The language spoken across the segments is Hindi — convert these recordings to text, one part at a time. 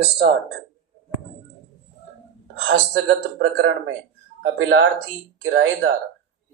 स्टार्ट। हस्तगत प्रकरण में अपीलार्थी किराएदार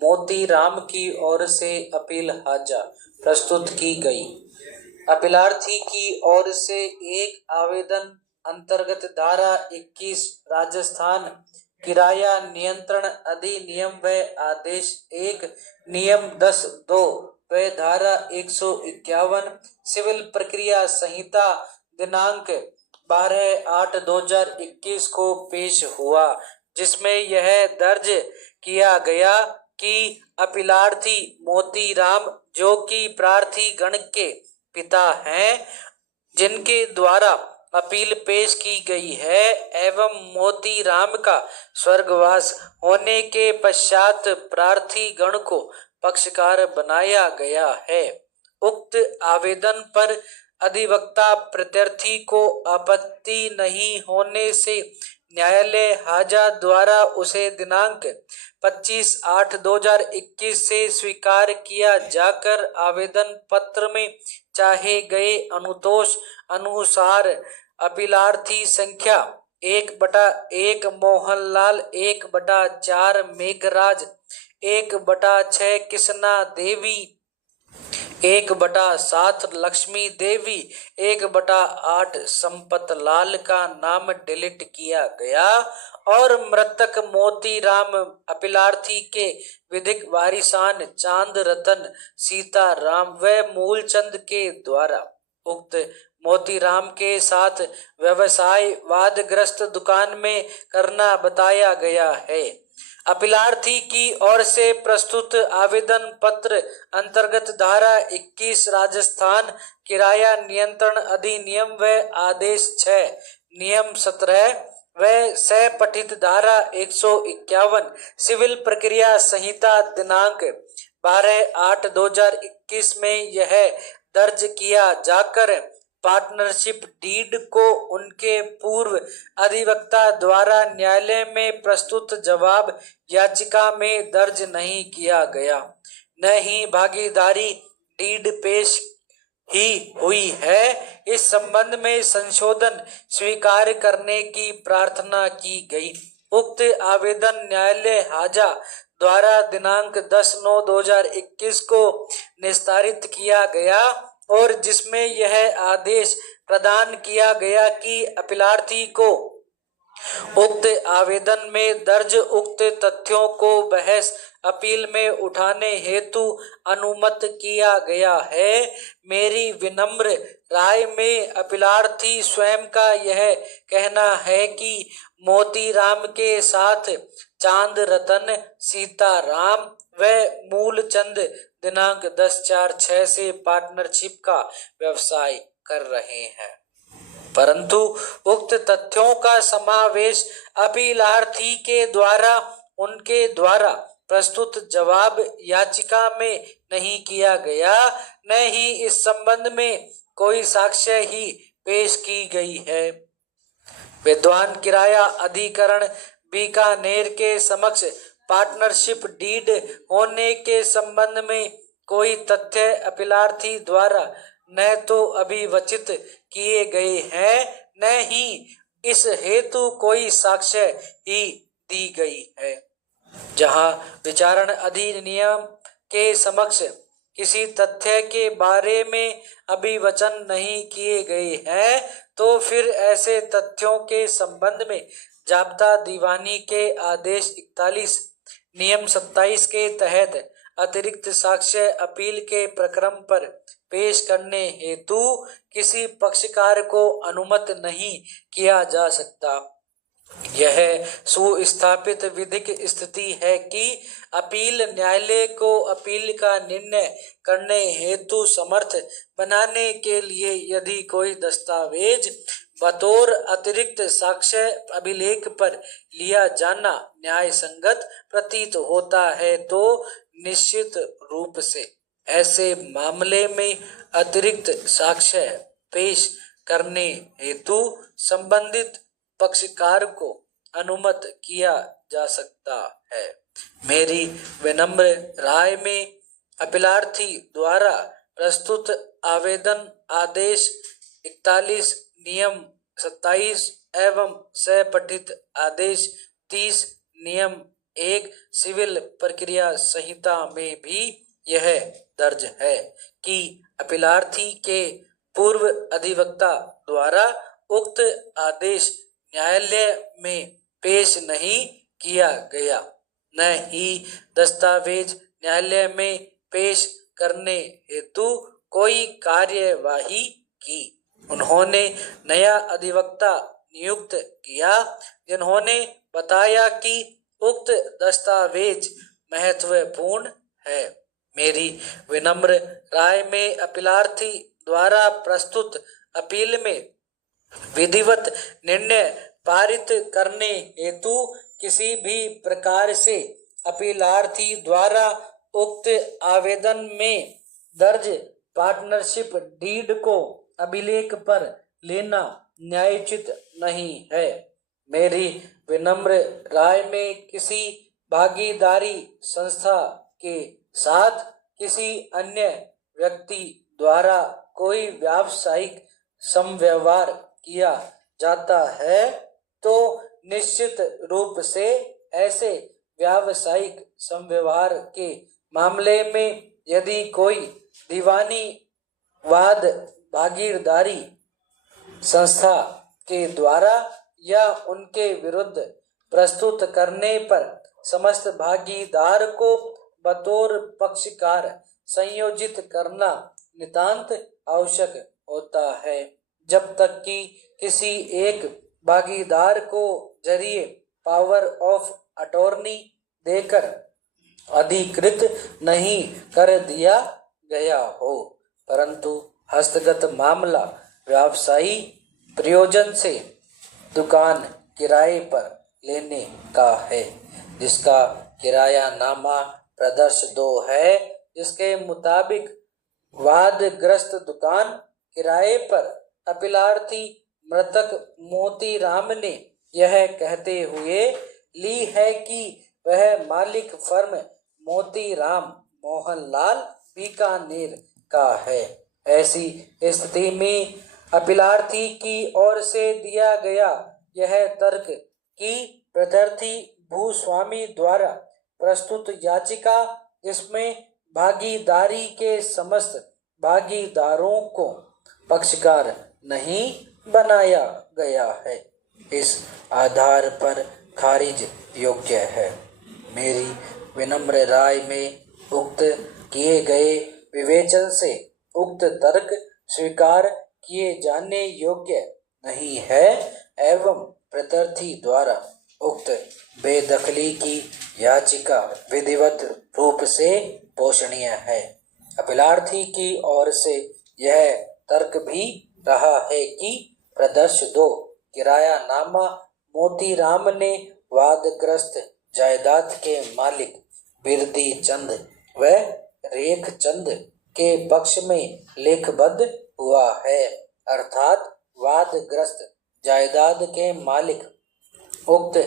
मोती राम की ओर से अपील हाजा प्रस्तुत की गई। अपीलार्थी की ओर से एक आवेदन अंतर्गत धारा 21 राजस्थान किराया नियंत्रण अधिनियम व आदेश 1 नियम 10(2) व धारा 151 सिविल प्रक्रिया संहिता दिनांक 12/8/2021 को पेश हुआ, जिसमें यह दर्ज किया गया कि अपीलार्थी मोतीराम, जो कि प्रार्थी गण के पिता हैं, जिनके द्वारा अपील पेश की गई है, एवं मोतीराम का स्वर्गवास होने के पश्चात प्रार्थी गण को पक्षकार बनाया गया है। उक्त आवेदन पर अधिवक्ता प्रत्यर्थी को आपत्ति नहीं होने से न्यायालय हाजा द्वारा उसे दिनांक 25/8/2021 से स्वीकार किया जाकर आवेदन पत्र में चाहे गए अनुतोष अनुसार अपीलार्थी संख्या 1/1 मोहनलाल, 1/4 मेघराज, 1/6 कृष्णा देवी, 1/7 लक्ष्मी देवी, 1/8 संपत लाल का नाम डिलीट किया गया और मृतक मोतीराम अपीलार्थी के विधिक वारिसान चांद रतन, सीताराम व मूलचंद के द्वारा उक्त मोतीराम के साथ व्यवसाय वादग्रस्त दुकान में करना बताया गया है। अपीलार्थी की ओर से प्रस्तुत आवेदन पत्र अंतर्गत धारा 21 राजस्थान किराया नियंत्रण अधिनियम व आदेश 6 नियम 17 व सपठित धारा 151 सिविल प्रक्रिया संहिता दिनांक 12/8/2021 में यह दर्ज किया जाकर पार्टनरशिप डीड को उनके पूर्व अधिवक्ता द्वारा न्यायालय में प्रस्तुत जवाब याचिका में दर्ज नहीं किया गया, न ही भागीदारी डीड पेश ही हुई है। इस संबंध में संशोधन स्वीकार करने की प्रार्थना की गई। उक्त आवेदन न्यायालय हाजा द्वारा दिनांक 10/9/2021 को निस्तारित किया गया और जिसमें यह आदेश प्रदान किया गया कि अपीलार्थी को उक्त आवेदन में दर्ज उक्त तथ्यों को बहस अपील में उठाने हेतु अनुमत किया गया है। मेरी विनम्र राय में अपीलार्थी स्वयं का यह कहना है कि मोतीराम के साथ चांद रतन, सीताराम व मूलचंद दिनांक 10/4/6 से पार्टनरशिप का व्यवसाय कर रहे हैं, परंतु उक्त तथ्यों का समावेश अपीलार्थी के द्वारा उनके द्वारा प्रस्तुत जवाब याचिका में नहीं किया गया, न ही इस संबंध में कोई साक्ष्य ही पेश की गई है। विद्वान किराया अधिकरण बीकानेर के समक्ष पार्टनरशिप डीड होने के संबंध में कोई तथ्य अपीलार्थी द्वारा न तो अभिवचित किए गए हैं, न ही इस हेतु कोई साक्ष्य ही दी गई है। जहां विचारण अधिनियम के समक्ष किसी तथ्य के बारे में अभिवचन नहीं किए गए हैं, तो फिर ऐसे तथ्यों के संबंध में जाब्ता दीवानी के आदेश 41 नियम 27 के तहत अतिरिक्त साक्ष्य अपील के प्रक्रम पर पेश करने हेतु किसी पक्षकार को अनुमत नहीं किया जा सकता। यह सुस्थापित विधिक स्थिति है कि अपील न्यायालय को अपील का निर्णय करने हेतु समर्थ बनाने के लिए यदि कोई दस्तावेज बतौर अतिरिक्त साक्ष्य अभिलेख पर लिया जाना न्याय संगत प्रतीत होता है, तो निश्चित रूप से ऐसे मामले में अतिरिक्त साक्ष्य पेश करने हेतु संबंधित पक्षकार को अनुमत किया जा सकता है। मेरी विनम्र राय में अपीलार्थी द्वारा प्रस्तुत आवेदन आदेश 41 नियम 27 एवं सपठित आदेश 30 नियम 1 सिविल प्रक्रिया संहिता में भी यह दर्ज है कि अपीलार्थी के पूर्व अधिवक्ता द्वारा उक्त आदेश न्यायालय में पेश नहीं किया गया, न ही दस्तावेज न्यायालय में पेश करने हेतु कोई कार्यवाही की। उन्होंने नया अधिवक्ता नियुक्त किया, जिन्होंने बताया कि उक्त दस्तावेज महत्वपूर्ण है। मेरी विनम्र राय में अपीलार्थी द्वारा प्रस्तुत अपील में विधिवत निर्णय पारित करने हेतु किसी भी प्रकार से अपीलार्थी द्वारा उक्त आवेदन में दर्ज पार्टनरशिप डीड को अभिलेख पर लेना न्यायोचित नहीं है। मेरी विनम्र राय में किसी भागीदारी संस्था के साथ किसी अन्य व्यक्ति द्वारा कोई व्यावसायिक समव्यवहार किया जाता है तो निश्चित रूप से ऐसे व्यावसायिक समव्यवहार के मामले में यदि कोई दीवानी वाद भागीदारी संस्था के द्वारा या उनके विरुद्ध प्रस्तुत करने पर समस्त भागीदार को बतौर पक्षकार संयोजित करना नितांत आवश्यक होता है, जब तक कि किसी एक भागीदार को जरिए पावर ऑफ अटॉर्नी देकर अधिकृत नहीं कर दिया गया हो, परंतु हस्तगत मामला व्यवसायी प्रयोजन से दुकान किराए पर लेने का है, जिसका किराया नामा प्रदर्श 2 है, जिसके मुताबिक वादग्रस्त दुकान किराए पर अपीलार्थी मृतक मोतीराम ने यह कहते हुए ली है कि वह मालिक फर्म मोतीराम मोहनलाल बीकानेर का है। ऐसी स्थिति में अपीलार्थी की ओर से दिया गया यह तर्क कि प्रत्यर्थी भूस्वामी द्वारा प्रस्तुत याचिका, जिसमें भागीदारी के समस्त भागीदारों को पक्षकार नहीं बनाया गया है, इस आधार पर खारिज योग्य है। मेरी विनम्र राय में उक्त किए गए विवेचन से उक्त तर्क स्वीकार किए जाने योग्य नहीं है एवं प्रत्यर्थी द्वारा उक्त बेदखली की याचिका विधिवत रूप से पोषणीय है। अपीलार्थी की ओर से यह तर्क भी रहा है कि प्रदर्श 2 किरायानामा मोतीराम ने वादग्रस्त जायदाद के मालिक बिरदी चंद व रेख चंद के पक्ष में लेखबद्ध हुआ है, अर्थात वादग्रस्त जायदाद के मालिक उक्त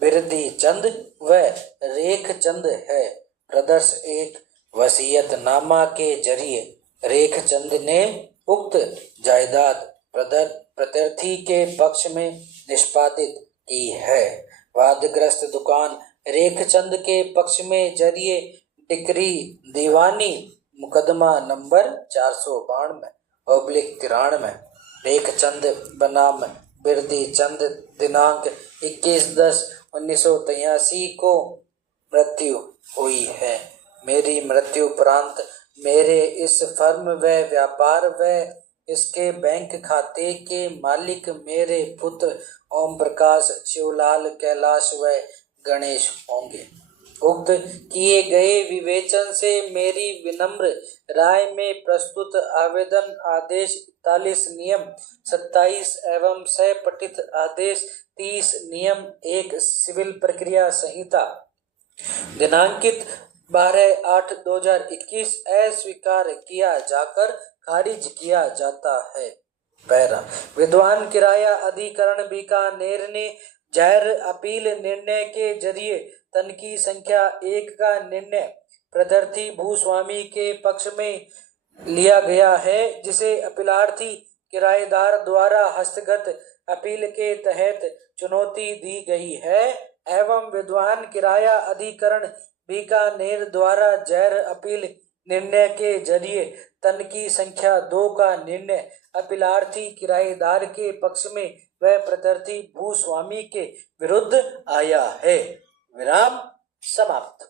बिरदी चंद व रेख चंद है। प्रदर्श 1 वसीयतनामा के जरिए रेख चंद ने उक्त जायदाद प्रत्यर्थी के पक्ष में निष्पादित की है। वादग्रस्त दुकान रेख चंद के पक्ष में जरिए डिक्री दीवानी मुकदमा नंबर 492/93 रेख चंद बनाम बिरदी चंद दिनांक 21/10/1983 को मृत्यु हुई है। मेरी मृत्यु उपरांत मेरे इस फर्म व व्यापार व इसके बैंक खाते के मालिक मेरे पुत्र ओम प्रकाश, शिवलाल, कैलाश व गणेश होंगे। उक्त किए गए विवेचन से मेरी विनम्र राय में प्रस्तुत आवेदन आदेश 41 नियम 27 एवं सपठित आदेश 30 नियम 1 सिविल प्रक्रिया संहिता दिनांकित 12/8/2021 अस्वीकार किया जाकर खारिज किया जाता है। पैरा विद्वान किराया अधिकरण बीकानेर ने जाहिर अपील निर्णय के जरिए तनकी संख्या 1 का निर्णय प्रत्यर्थी भूस्वामी के पक्ष में लिया गया है, जिसे अपीलार्थी किराएदार द्वारा हस्तगत अपील के तहत चुनौती दी गई है एवं विद्वान किराया अधिकरण बीकानेर द्वारा जैर अपील निर्णय के जरिए तन की संख्या 2 का निर्णय अपीलार्थी किराएदार के पक्ष में व प्रत्यर्थी भूस्वामी के विरुद्ध आया है। विराम समाप्त।